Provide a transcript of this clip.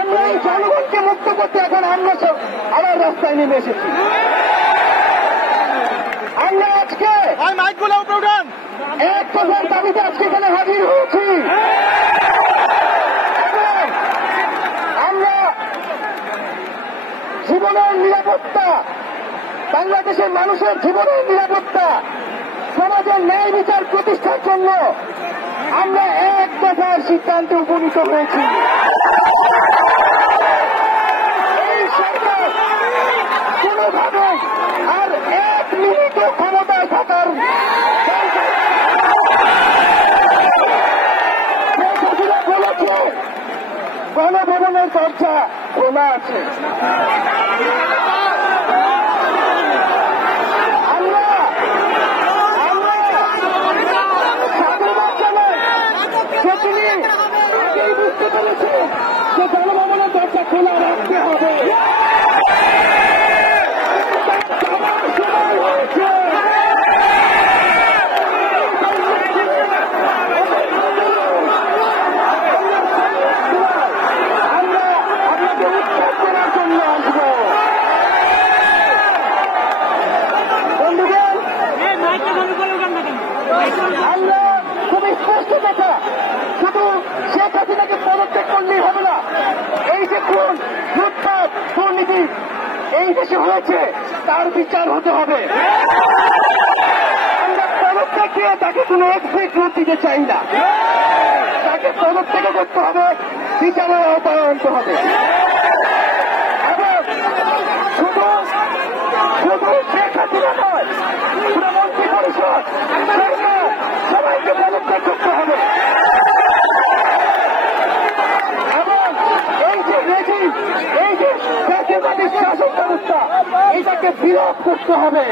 আমরা এই জনগণকে মুক্ত করতে এখন আমরা সব আবার রাস্তায় নেমে এসেছি। আমরা আজকে এক কথার দাবিতে আজকে এখানে হাজির হয়েছি। আমরা জীবনের নিরাপত্তা, বাংলাদেশের মানুষের জীবনের নিরাপত্তা, সমাজের ন্যায় বিচার প্রতিষ্ঠার জন্য আমরা এক দফার সিদ্ধান্তে উপনীত হয়েছি। এই সরকার কোনোভাবে আর এক মিনিটও ক্ষমতায় থাকার বলেছে গণভবনের দরজা খোলা আছে। বুঝতে পেরেছে যে গণভবনের দরজা খোলা রাখতে হবে। আমরা আপনাকে উৎখাত করার জন্য আসবো। বন্ধুগণ, আমরা খুব স্পষ্ট কথা, শুধু শেখ হাসিনাকে পদত্যাগ করলেই হবে না। এই যে খুন, লুটপাট, দুর্নীতি এই দেশে হয়েছে তার বিচার হতে হবে। আমরা পদত্যাগ দিয়ে তাকে কোনো এক্সিকিউট দিতে চাই না। তাকে পদত্যাগ করতে হবে, বিচারের আওতায় আনতে হবে। এবং শুধু শেখ হাসিনা নয়, পুরো মন্ত্রী পরিষদ, সরকার সবাইকে পদত্যাগ করতে হবে। এই যে জাতীয়তাবাদী শাসন ব্যবস্থা, এটাকে বিরোধ করতে হবে।